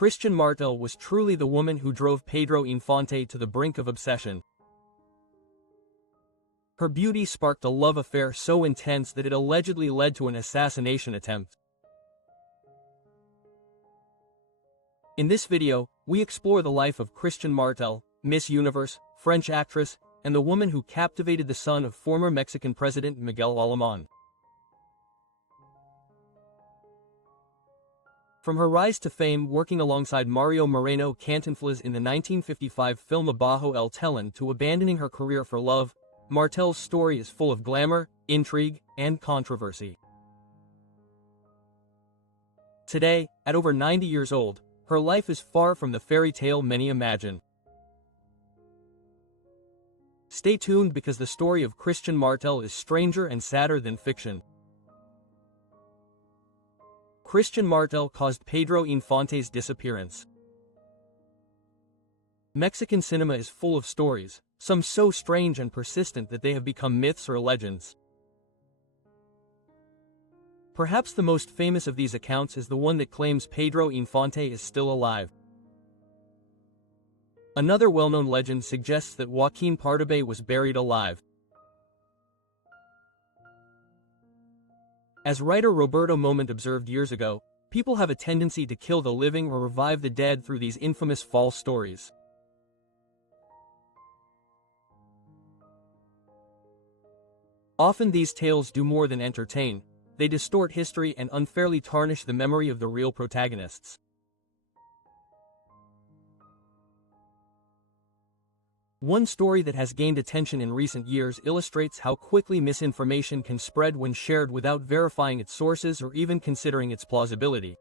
Christiane Martel was truly the woman who drove Pedro Infante to the brink of obsession. Her beauty sparked a love affair so intense that it allegedly led to an assassination attempt. In this video, we explore the life of Christiane Martel, Miss Universe, French actress, and the woman who captivated the son of former Mexican President Miguel Alemán. From her rise to fame working alongside Mario Moreno Cantinflas in the 1955 film Abajo el Telón to abandoning her career for love, Martel's story is full of glamour, intrigue, and controversy. Today, at over 90 years old, her life is far from the fairy tale many imagine. Stay tuned because the story of Christiane Martel is stranger and sadder than fiction. Christiane Martel caused Pedro Infante's disappearance. Mexican cinema is full of stories, some so strange and persistent that they have become myths or legends. Perhaps the most famous of these accounts is the one that claims Pedro Infante is still alive. Another well-known legend suggests that Joaquin Pardavé was buried alive. As writer Roberto Moment observed years ago, people have a tendency to kill the living or revive the dead through these infamous false stories. Often these tales do more than entertain, they distort history and unfairly tarnish the memory of the real protagonists. One story that has gained attention in recent years illustrates how quickly misinformation can spread when shared without verifying its sources or even considering its plausibility.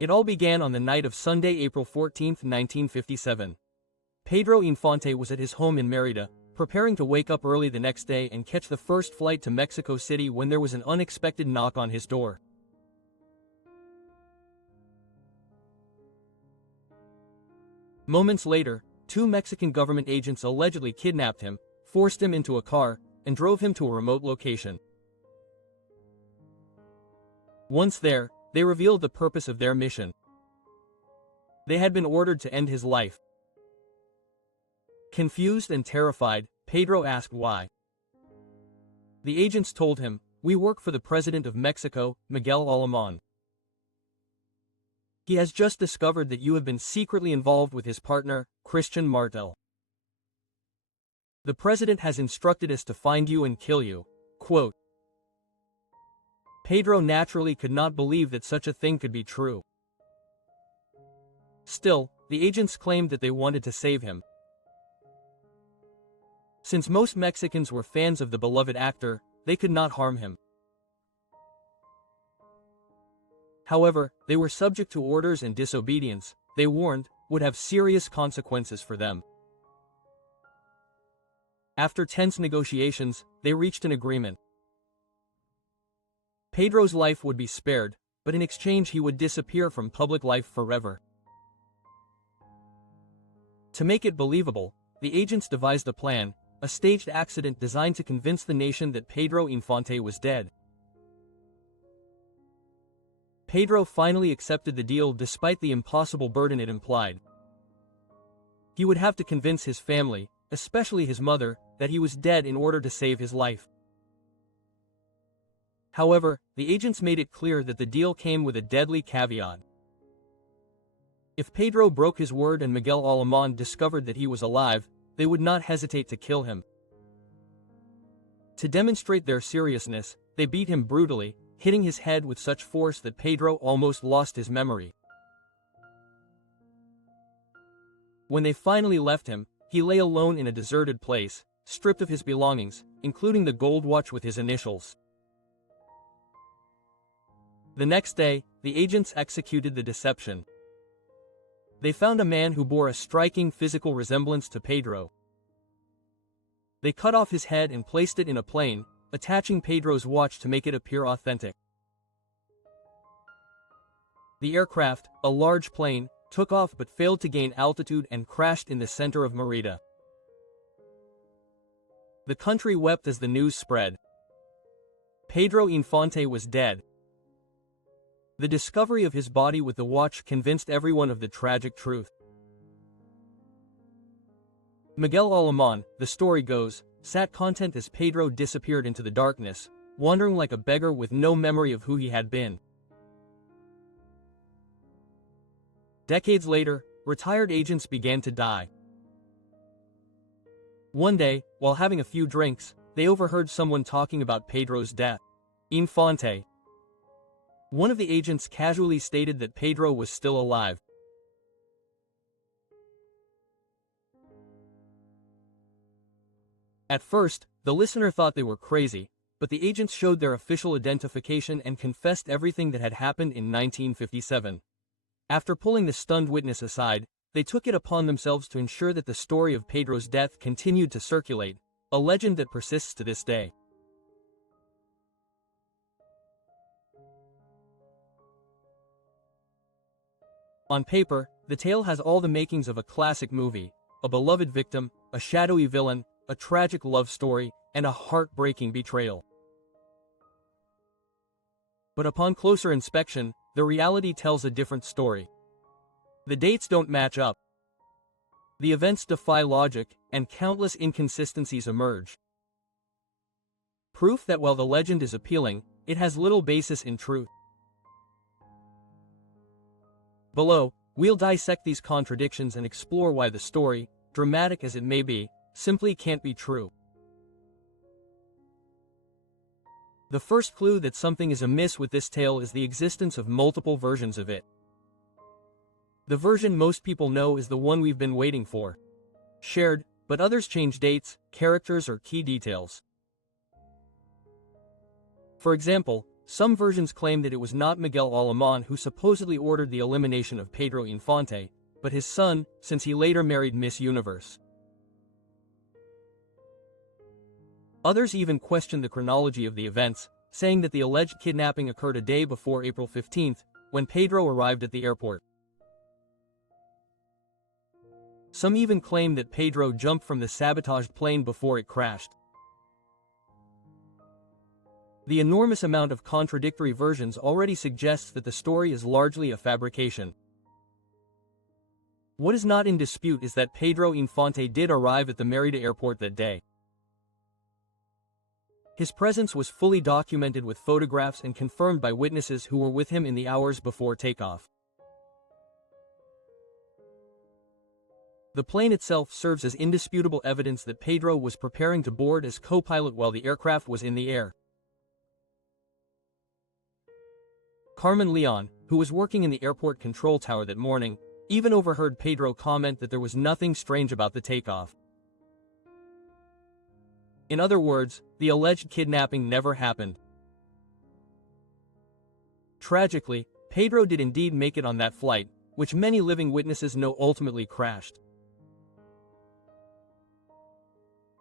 It all began on the night of Sunday, April 14, 1957. Pedro Infante was at his home in Mérida, preparing to wake up early the next day and catch the first flight to Mexico City when there was an unexpected knock on his door. Moments later, two Mexican government agents allegedly kidnapped him, forced him into a car, and drove him to a remote location. Once there, they revealed the purpose of their mission. They had been ordered to end his life. Confused and terrified, Pedro asked why. The agents told him, "We work for the President of Mexico, Miguel Alemán. He has just discovered that you have been secretly involved with his partner, Christiane Martel. The President has instructed us to find you and kill you." Quote. Pedro naturally could not believe that such a thing could be true. Still, the agents claimed that they wanted to save him. Since most Mexicans were fans of the beloved actor, they could not harm him. However, they were subject to orders, and disobedience, they warned, would have serious consequences for them. After tense negotiations, they reached an agreement. Pedro's life would be spared, but in exchange he would disappear from public life forever. To make it believable, the agents devised a plan, a staged accident designed to convince the nation that Pedro Infante was dead. Pedro finally accepted the deal despite the impossible burden it implied. He would have to convince his family, especially his mother, that he was dead in order to save his life. However, the agents made it clear that the deal came with a deadly caveat. If Pedro broke his word and Miguel Alemán discovered that he was alive, they would not hesitate to kill him. To demonstrate their seriousness, they beat him brutally, hitting his head with such force that Pedro almost lost his memory. When they finally left him, he lay alone in a deserted place, stripped of his belongings, including the gold watch with his initials. The next day, the agents executed the deception. They found a man who bore a striking physical resemblance to Pedro. They cut off his head and placed it in a plane, attaching Pedro's watch to make it appear authentic. The aircraft, a large plane, took off but failed to gain altitude and crashed in the center of Mérida. The country wept as the news spread. Pedro Infante was dead. The discovery of his body with the watch convinced everyone of the tragic truth. Miguel Alemán, the story goes, sat content as Pedro disappeared into the darkness, wandering like a beggar with no memory of who he had been. Decades later, retired agents began to die. One day, while having a few drinks, they overheard someone talking about Pedro's death. Infante. One of the agents casually stated that Pedro was still alive. At first, the listener thought they were crazy, but the agents showed their official identification and confessed everything that had happened in 1957. After pulling the stunned witness aside, they took it upon themselves to ensure that the story of Pedro's death continued to circulate, a legend that persists to this day. On paper, the tale has all the makings of a classic movie: a beloved victim, a shadowy villain, a tragic love story, and a heartbreaking betrayal. But upon closer inspection, the reality tells a different story. The dates don't match up. The events defy logic, and countless inconsistencies emerge. Proof that while the legend is appealing, it has little basis in truth. Below, we'll dissect these contradictions and explore why the story, dramatic as it may be, simply can't be true. The first clue that something is amiss with this tale is the existence of multiple versions of it. The version most people know is the one we've been waiting for. Shared, but others change dates, characters, or key details. For example, some versions claim that it was not Miguel Alemán who supposedly ordered the elimination of Pedro Infante, but his son, since he later married Miss Universe. Others even question the chronology of the events, saying that the alleged kidnapping occurred a day before April 15th, when Pedro arrived at the airport. Some even claim that Pedro jumped from the sabotaged plane before it crashed. The enormous amount of contradictory versions already suggests that the story is largely a fabrication. What is not in dispute is that Pedro Infante did arrive at the Mérida airport that day. His presence was fully documented with photographs and confirmed by witnesses who were with him in the hours before takeoff. The plane itself serves as indisputable evidence that Pedro was preparing to board as co-pilot while the aircraft was in the air. Carmen Leon, who was working in the airport control tower that morning, even overheard Pedro comment that there was nothing strange about the takeoff. In other words, the alleged kidnapping never happened. Tragically, Pedro did indeed make it on that flight, which many living witnesses know ultimately crashed.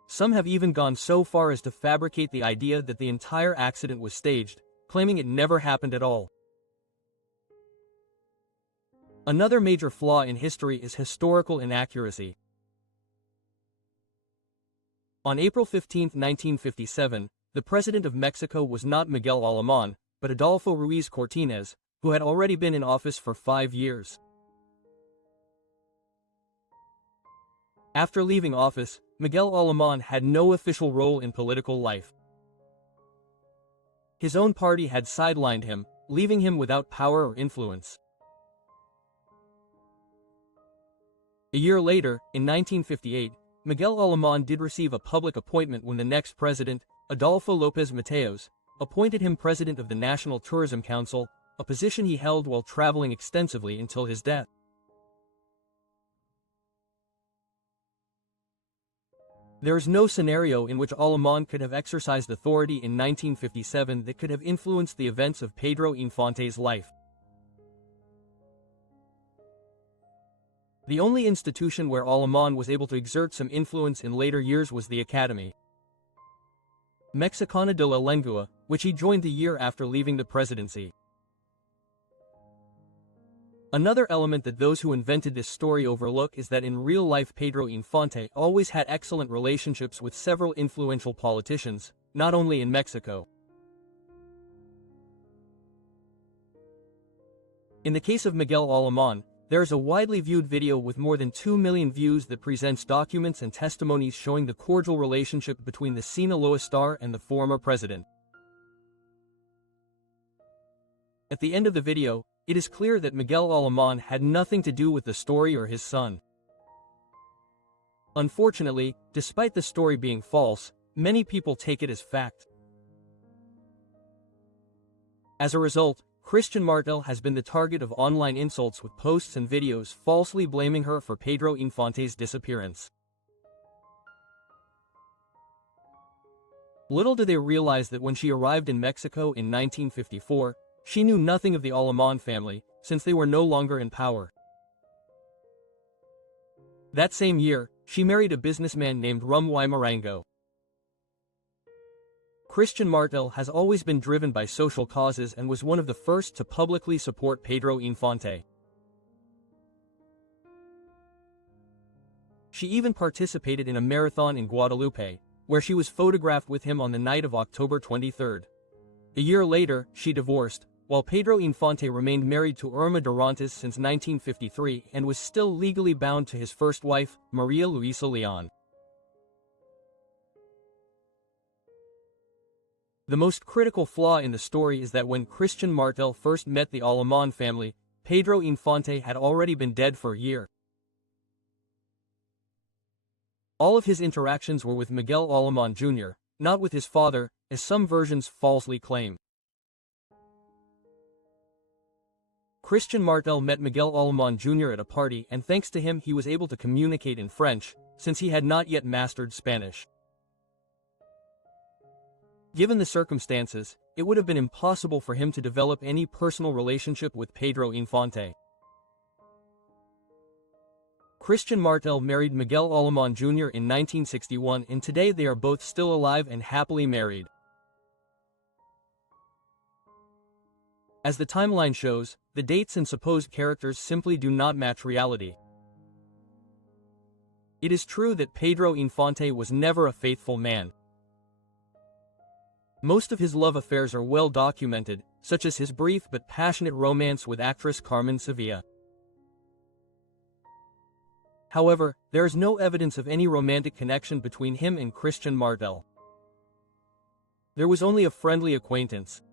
Some have even gone so far as to fabricate the idea that the entire accident was staged, claiming it never happened at all. Another major flaw in history is historical inaccuracy. On April 15, 1957, the president of Mexico was not Miguel Alemán, but Adolfo Ruiz Cortines, who had already been in office for 5 years. After leaving office, Miguel Alemán had no official role in political life. His own party had sidelined him, leaving him without power or influence. A year later, in 1958, Miguel Alemán did receive a public appointment when the next president, Adolfo López Mateos, appointed him president of the National Tourism Council, a position he held while traveling extensively until his death. There is no scenario in which Alemán could have exercised authority in 1957 that could have influenced the events of Pedro Infante's life. The only institution where Alemán was able to exert some influence in later years was the Academy Mexicana de la Lengua, which he joined the year after leaving the presidency. Another element that those who invented this story overlook is that in real life Pedro Infante always had excellent relationships with several influential politicians, not only in Mexico. In the case of Miguel Alemán, there is a widely viewed video with more than 2 million views that presents documents and testimonies showing the cordial relationship between the Sinaloa star and the former president. At the end of the video, it is clear that Miguel Alemán had nothing to do with the story or his son. Unfortunately, despite the story being false, many people take it as fact. As a result, Christiane Martel has been the target of online insults with posts and videos falsely blaming her for Pedro Infante's disappearance. Little do they realize that when she arrived in Mexico in 1954, she knew nothing of the Alemán family, since they were no longer in power. That same year, she married a businessman named Rumway Marango. Christiane Martel has always been driven by social causes and was one of the first to publicly support Pedro Infante. She even participated in a marathon in Guadalupe, where she was photographed with him on the night of October 23. A year later, she divorced, while Pedro Infante remained married to Irma Durantes since 1953 and was still legally bound to his first wife, Maria Luisa Leon. The most critical flaw in the story is that when Christiane Martel first met the Alemán family, Pedro Infante had already been dead for a year. All of his interactions were with Miguel Alemán Jr., not with his father, as some versions falsely claim. Christiane Martel met Miguel Alemán Jr. at a party, and thanks to him he was able to communicate in French, since he had not yet mastered Spanish. Given the circumstances, it would have been impossible for him to develop any personal relationship with Pedro Infante. Christiane Martel married Miguel Alemán Jr. in 1961, and today they are both still alive and happily married. As the timeline shows, the dates and supposed characters simply do not match reality. It is true that Pedro Infante was never a faithful man. Most of his love affairs are well documented, such as his brief but passionate romance with actress Carmen Sevilla. However, there is no evidence of any romantic connection between him and Christiane Martel. There was only a friendly acquaintance.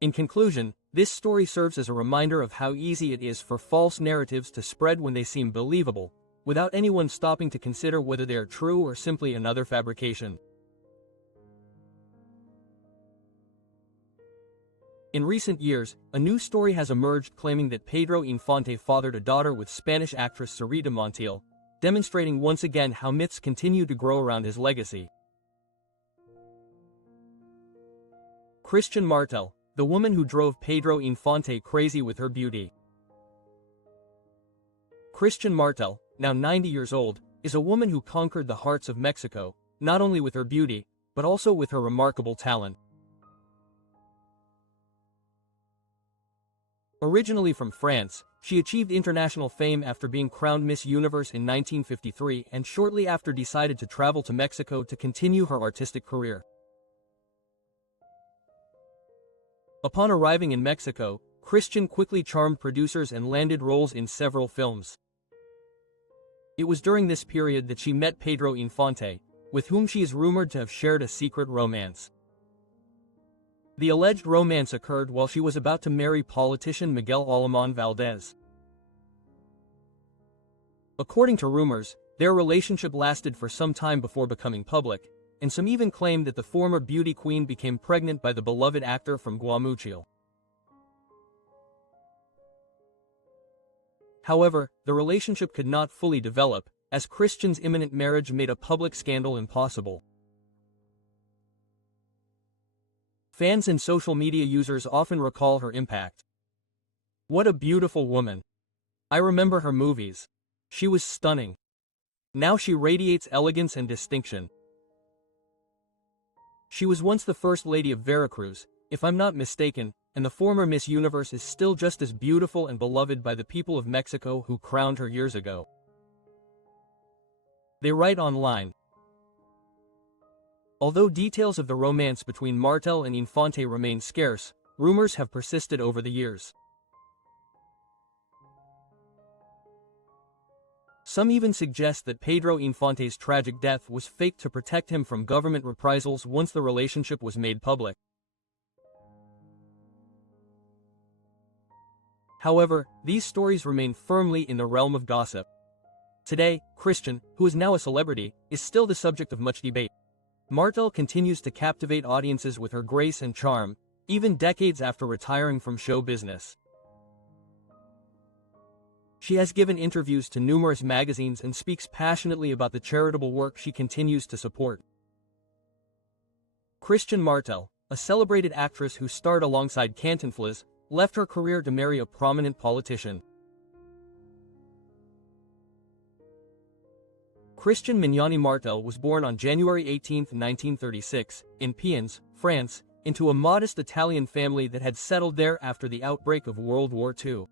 In conclusion, this story serves as a reminder of how easy it is for false narratives to spread when they seem believable, without anyone stopping to consider whether they are true or simply another fabrication. In recent years, a new story has emerged claiming that Pedro Infante fathered a daughter with Spanish actress Sarita Montiel, demonstrating once again how myths continue to grow around his legacy. Christiane Martel, the woman who drove Pedro Infante crazy with her beauty. Christiane Martel, now 90 years old, is a woman who conquered the hearts of Mexico, not only with her beauty, but also with her remarkable talent. Originally from France, she achieved international fame after being crowned Miss Universe in 1953 and shortly after decided to travel to Mexico to continue her artistic career. Upon arriving in Mexico, Christiane quickly charmed producers and landed roles in several films. It was during this period that she met Pedro Infante, with whom she is rumored to have shared a secret romance. The alleged romance occurred while she was about to marry politician Miguel Alemán Valdez. According to rumors, their relationship lasted for some time before becoming public, and some even claimed that the former beauty queen became pregnant by the beloved actor from Guamuchil. However, the relationship could not fully develop, as Christiane's imminent marriage made a public scandal impossible. Fans and social media users often recall her impact. "What a beautiful woman. I remember her movies. She was stunning. Now she radiates elegance and distinction. She was once the First Lady of Veracruz, if I'm not mistaken, and the former Miss Universe is still just as beautiful and beloved by the people of Mexico who crowned her years ago." They write online. Although details of the romance between Martel and Infante remain scarce, rumors have persisted over the years. Some even suggest that Pedro Infante's tragic death was faked to protect him from government reprisals once the relationship was made public. However, these stories remain firmly in the realm of gossip. Today, Christiane, who is now a celebrity, is still the subject of much debate. Martel continues to captivate audiences with her grace and charm, even decades after retiring from show business. She has given interviews to numerous magazines and speaks passionately about the charitable work she continues to support. Christiane Martel, a celebrated actress who starred alongside Cantinflas, left her career to marry a prominent politician. Christiane Martel was born on January 18, 1936, in Piens, France, into a modest Italian family that had settled there after the outbreak of World War II.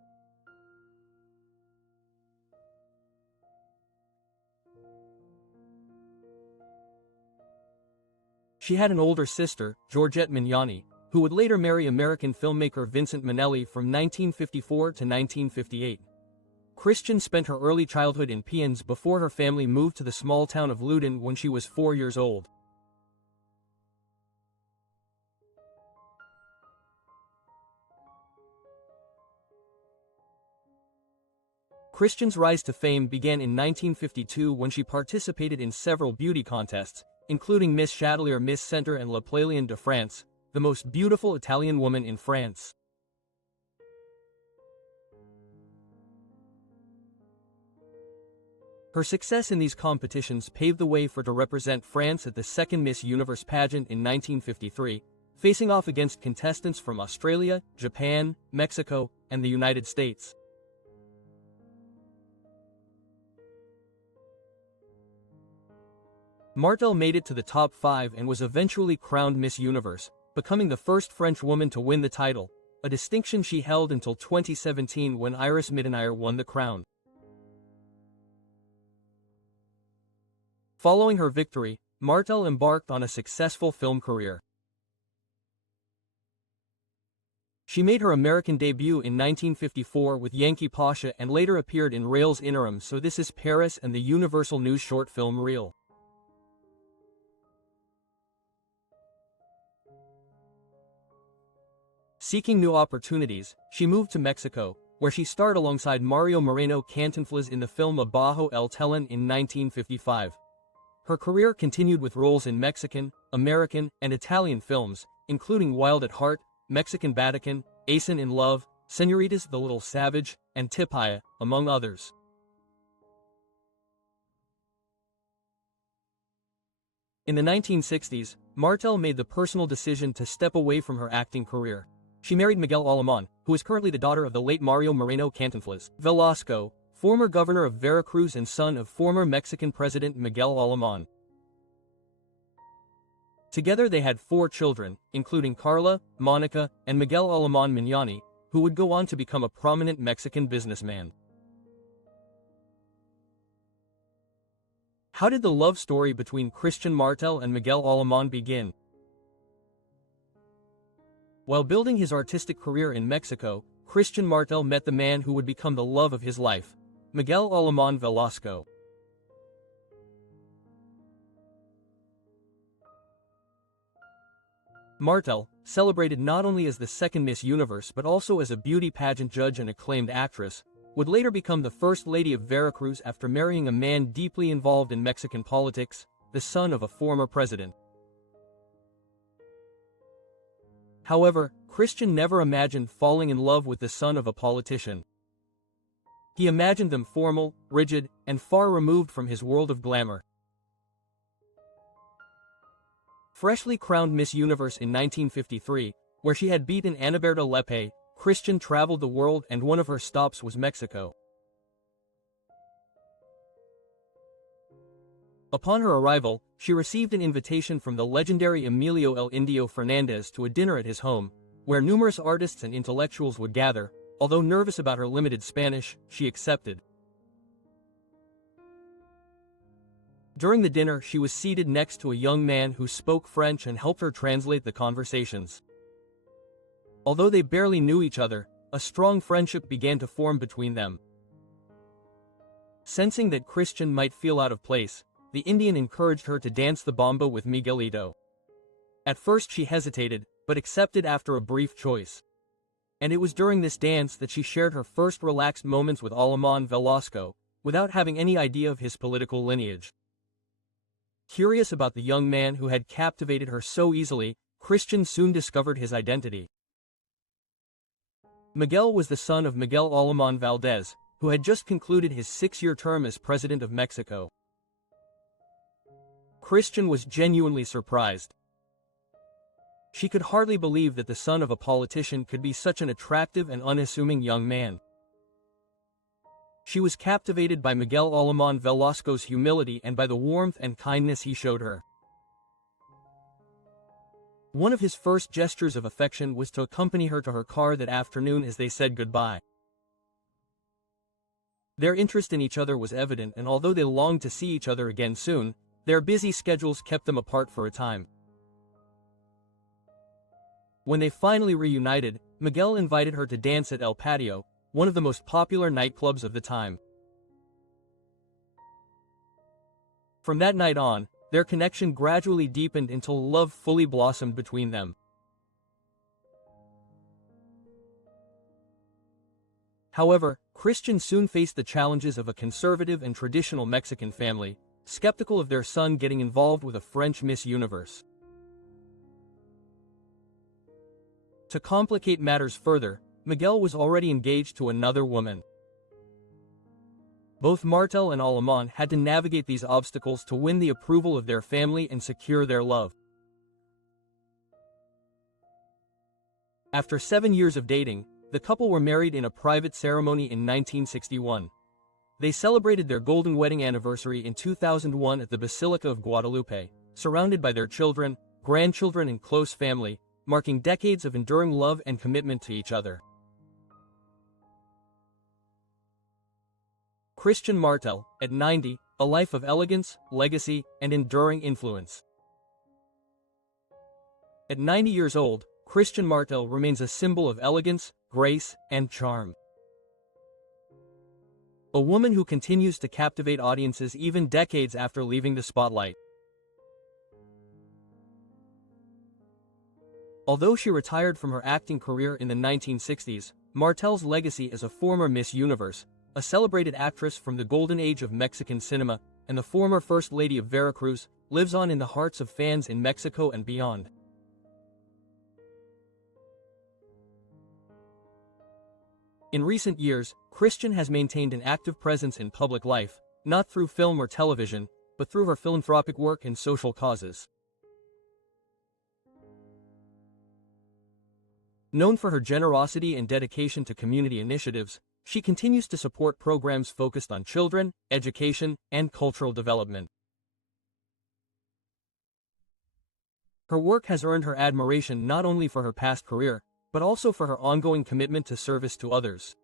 She had an older sister, Georgette Mignani, who would later marry American filmmaker Vincent Minnelli from 1954 to 1958. Christiane spent her early childhood in Piens before her family moved to the small town of Loudun when she was 4 years old. Christiane's rise to fame began in 1952 when she participated in several beauty contests, including Miss Chatelier, Miss Centre and La Plalienne de France, the most beautiful Italian woman in France. Her success in these competitions paved the way for her to represent France at the second Miss Universe pageant in 1953, facing off against contestants from Australia, Japan, Mexico, and the United States. Martel made it to the top 5 and was eventually crowned Miss Universe, becoming the first French woman to win the title, a distinction she held until 2017 when Iris Mittenaere won the crown. Following her victory, Martel embarked on a successful film career. She made her American debut in 1954 with Yankee Pasha and later appeared in Rail's interim So This Is Paris and the Universal News short film Reel. Seeking new opportunities, she moved to Mexico, where she starred alongside Mario Moreno Cantinflas in the film Abajo el Telón in 1955. Her career continued with roles in Mexican, American, and Italian films, including Wild at Heart, Mexican Vatican, Asen in Love, Señoritas the Little Savage, and Tipaya, among others. In the 1960s, Martel made the personal decision to step away from her acting career. She married Miguel Alemán, who is currently the daughter of the late Mario Moreno Cantinflas Velasco, former governor of Veracruz and son of former Mexican President Miguel Alemán. Together they had 4 children, including Carla, Monica, and Miguel Alemán Mignani, who would go on to become a prominent Mexican businessman. How did the love story between Christiane Martel and Miguel Alemán begin? While building his artistic career in Mexico, Christiane Martel met the man who would become the love of his life, Miguel Alemán Velasco. Martel, celebrated not only as the second Miss Universe but also as a beauty pageant judge and acclaimed actress, would later become the First Lady of Veracruz after marrying a man deeply involved in Mexican politics, the son of a former president. However, Christiane never imagined falling in love with the son of a politician. He imagined them formal, rigid, and far removed from his world of glamour. Freshly crowned Miss Universe in 1953, where she had beaten Anaberta Lepe, Christiane traveled the world and one of her stops was Mexico. Upon her arrival, she received an invitation from the legendary Emilio El Indio Fernandez to a dinner at his home, where numerous artists and intellectuals would gather. Although nervous about her limited Spanish, she accepted. During the dinner, she was seated next to a young man who spoke French and helped her translate the conversations. Although they barely knew each other, a strong friendship began to form between them. Sensing that Christian might feel out of place, the Indian encouraged her to dance the bomba with Miguelito. At first she hesitated, but accepted after a brief choice. And it was during this dance that she shared her first relaxed moments with Alemán Velasco, without having any idea of his political lineage. Curious about the young man who had captivated her so easily, Christian soon discovered his identity. Miguel was the son of Miguel Alemán Valdez, who had just concluded his 6-year term as President of Mexico. Christian was genuinely surprised. She could hardly believe that the son of a politician could be such an attractive and unassuming young man. She was captivated by Miguel Alemán Velasco's humility and by the warmth and kindness he showed her. One of his first gestures of affection was to accompany her to her car that afternoon as they said goodbye. Their interest in each other was evident, and although they longed to see each other again soon, their busy schedules kept them apart for a time. When they finally reunited, Miguel invited her to dance at El Patio, one of the most popular nightclubs of the time. From that night on, their connection gradually deepened until love fully blossomed between them. However, Christian soon faced the challenges of a conservative and traditional Mexican family, skeptical of their son getting involved with a French Miss Universe. To complicate matters further, Miguel was already engaged to another woman. Both Martel and Alemán had to navigate these obstacles to win the approval of their family and secure their love. After 7 years of dating, the couple were married in a private ceremony in 1961. They celebrated their golden wedding anniversary in 2001 at the Basilica of Guadalupe, surrounded by their children, grandchildren and close family, marking decades of enduring love and commitment to each other. Christiane Martel, at 90, a life of elegance, legacy, and enduring influence. At 90 years old, Christiane Martel remains a symbol of elegance, grace, and charm. A woman who continues to captivate audiences even decades after leaving the spotlight. Although she retired from her acting career in the 1960s, Martel's legacy as a former Miss Universe, a celebrated actress from the golden age of Mexican cinema, and the former First Lady of Veracruz, lives on in the hearts of fans in Mexico and beyond. In recent years, Christiane has maintained an active presence in public life, not through film or television, but through her philanthropic work and social causes. Known for her generosity and dedication to community initiatives, she continues to support programs focused on children, education, and cultural development. Her work has earned her admiration not only for her past career, but also for her ongoing commitment to service to others.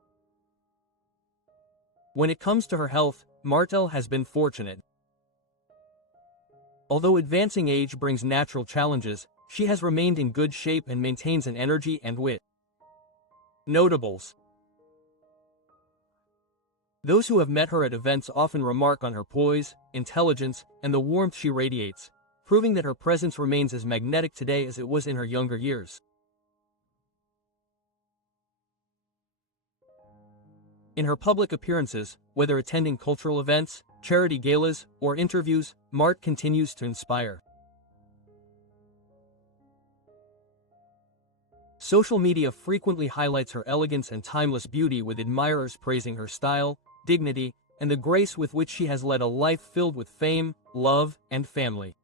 When it comes to her health, Martel has been fortunate. Although advancing age brings natural challenges, she has remained in good shape and maintains an energy and wit. Notables. Those who have met her at events often remark on her poise, intelligence, and the warmth she radiates, proving that her presence remains as magnetic today as it was in her younger years. In her public appearances, whether attending cultural events, charity galas, or interviews, Mart continues to inspire. Social media frequently highlights her elegance and timeless beauty, with admirers praising her style, dignity, and the grace with which she has led a life filled with fame, love, and family.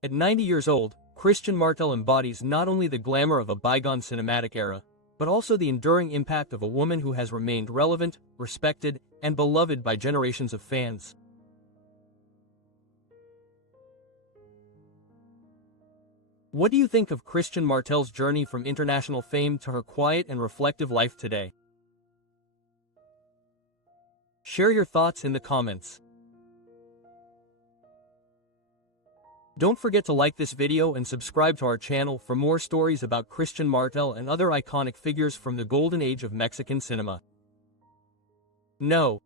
At 90 years old, Christiane Martel embodies not only the glamour of a bygone cinematic era, but also the enduring impact of a woman who has remained relevant, respected, and beloved by generations of fans. What do you think of Christiane Martel's journey from international fame to her quiet and reflective life today? Share your thoughts in the comments. Don't forget to like this video and subscribe to our channel for more stories about Christiane Martel and other iconic figures from the golden age of Mexican cinema. No,